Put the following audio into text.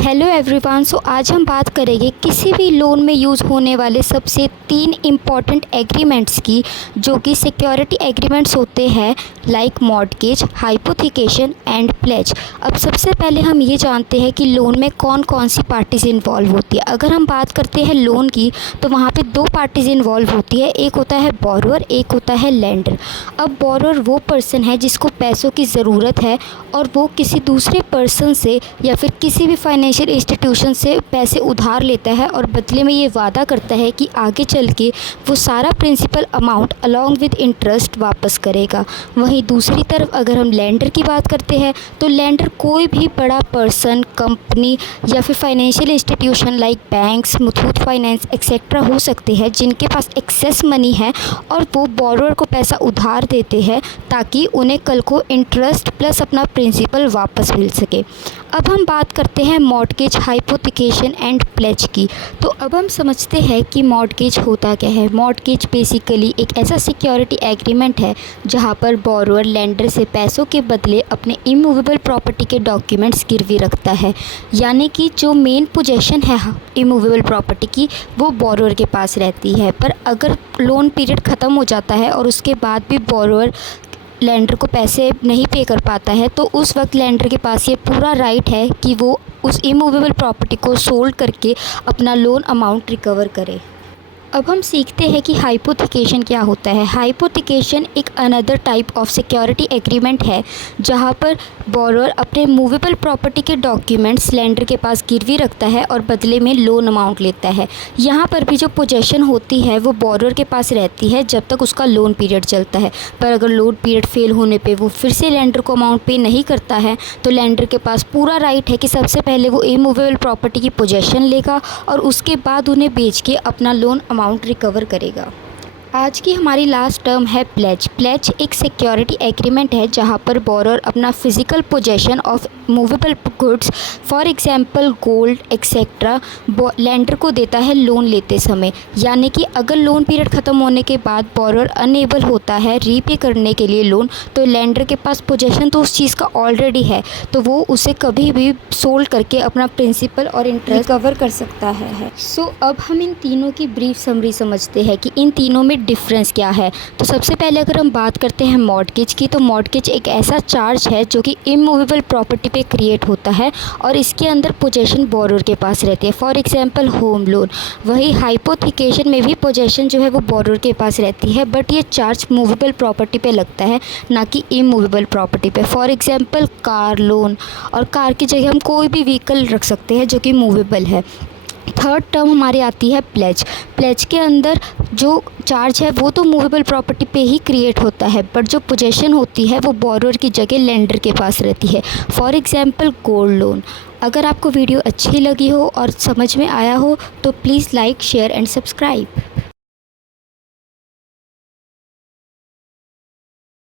Hello everyone. आज हम बात करेंगे किसी भी लोन में यूज़ होने वाले सबसे 3 इम्पॉर्टेंट एग्रीमेंट्स की, जो कि सिक्योरिटी एग्रीमेंट्स होते हैं like mortgage, hypothecation and pledge. अब सबसे पहले हम ये जानते हैं कि लोन में कौन कौन सी पार्टीज़ इन्वॉल्व होती है। अगर हम बात करते हैं लोन की, तो वहाँ पे 2 पार्टीज़ इन्वॉल्व होती है। एक होता है बोरोअर, एक होता है लेंडर। अब बोरोअर वो पर्सन है जिसको पैसों की ज़रूरत है और वो किसी दूसरे पर्सन से या फिर किसी भी फाइनेंशियल इंस्टीट्यूशन से पैसे उधार लेता है और बदले में ये वादा करता है कि आगे चल के वो सारा principal amount along with interest वापस करेगा। वहीं दूसरी तरफ अगर हम लेंडर की बात करते हैं, तो लेंडर कोई भी बड़ा पर्सन, कंपनी या फिर financial institution like banks, Muthoot finance etcetera हो सकते हैं, जिनके पास एक्सेस मनी है और वो बोरोअर को पैसा उधार देते हैं ताकि उन्हें कल को इंटरेस्ट प्लस अपना प्रिंसिपल वापस मिल सके। अब हम बात करते हैं मॉर्टगेज, हाइपोथिकेशन एंड प्लेज की। तो अब हम समझते हैं कि मॉर्टगेज होता क्या है। मॉर्टगेज बेसिकली एक ऐसा सिक्योरिटी एग्रीमेंट है जहां पर बोरोअर लेंडर से पैसों के बदले अपने इमूवेबल प्रॉपर्टी के डॉक्यूमेंट्स गिरवी रखता है, यानी कि जो मेन पोजेशन है इमूवेबल प्रॉपर्टी की वो बोरोअर के पास रहती है। पर अगर लोन पीरियड ख़त्म हो जाता है और उसके बाद भी बोरोअर लेंडर को पैसे नहीं पे कर पाता है, तो उस वक्त लेंडर के पास ये पूरा राइट है कि वो उस इमूवेबल प्रॉपर्टी को सोल्ड करके अपना लोन अमाउंट रिकवर करे। अब हम सीखते हैं कि हाइपोथिकेशन क्या होता है। हाइपोथिकेशन एक another type of security agreement है जहां पर बोरोअर अपने मूवेबल प्रॉपर्टी के डॉक्यूमेंट्स लेंडर के पास गिरवी रखता है और बदले में लोन अमाउंट लेता है। यहां पर भी जो पोजेशन होती है वो बोरोअर के पास रहती है जब तक उसका लोन पीरियड चलता है। पर अगर लोन पीरियड फेल होने पर वो फिर से लेंडर को अमाउंट पे नहीं करता है, तो लेंडर के पास पूरा राइट है कि सबसे पहले वो इमूवेबल प्रॉपर्टी की पोजेशन लेगा और उसके बाद उन्हें बेच के अपना लोन अमाउंट रिकवर करेगा। आज की हमारी लास्ट टर्म है प्लेज। प्लेज एक सिक्योरिटी एग्रीमेंट है जहां पर बोरोअर अपना physical possession of movable goods, for example gold etcetera, lender को देता है लोन लेते समय। यानी कि अगर लोन पीरियड ख़त्म होने के बाद बोरोअर अनएबल होता है रीपे करने के लिए लोन, तो लेंडर के पास पोजेशन तो उस चीज़ का ऑलरेडी है, तो वो उसे कभी भी सोल्ड करके अपना प्रिंसिपल और इंटरेस्ट रिकवर कर सकता है। अब हम इन तीनों की ब्रीफ समरी समझते हैं कि इन तीनों में डिफरेंस क्या है। तो सबसे पहले अगर हम बात करते हैं मॉर्टगेज की, तो मॉर्टगेज एक ऐसा चार्ज है जो कि इमूवेबल प्रॉपर्टी पे क्रिएट होता है और इसके अंदर पोजेशन बोरोअर के पास रहती है, फॉर एग्जांपल होम लोन। वही हाइपोथिकेशन में भी पोजेशन जो है वो बोरोअर के पास रहती है, बट ये चार्ज मूवेबल प्रॉपर्टी पे लगता है, ना कि इमूवेबल प्रॉपर्टी पे। फॉर एग्जांपल कार लोन, और कार की जगह हम कोई भी व्हीकल रख सकते हैं जो कि मूवेबल है। थर्ड टर्म हमारी आती है प्लेज। प्लेज के अंदर जो चार्ज है वो तो मूवेबल प्रॉपर्टी पे ही क्रिएट होता है, बट जो पोजेशन होती है वो बोरोअर की जगह लेंडर के पास रहती है, फॉर एग्जांपल गोल्ड लोन। अगर आपको वीडियो अच्छी लगी हो और समझ में आया हो तो please like, share and subscribe.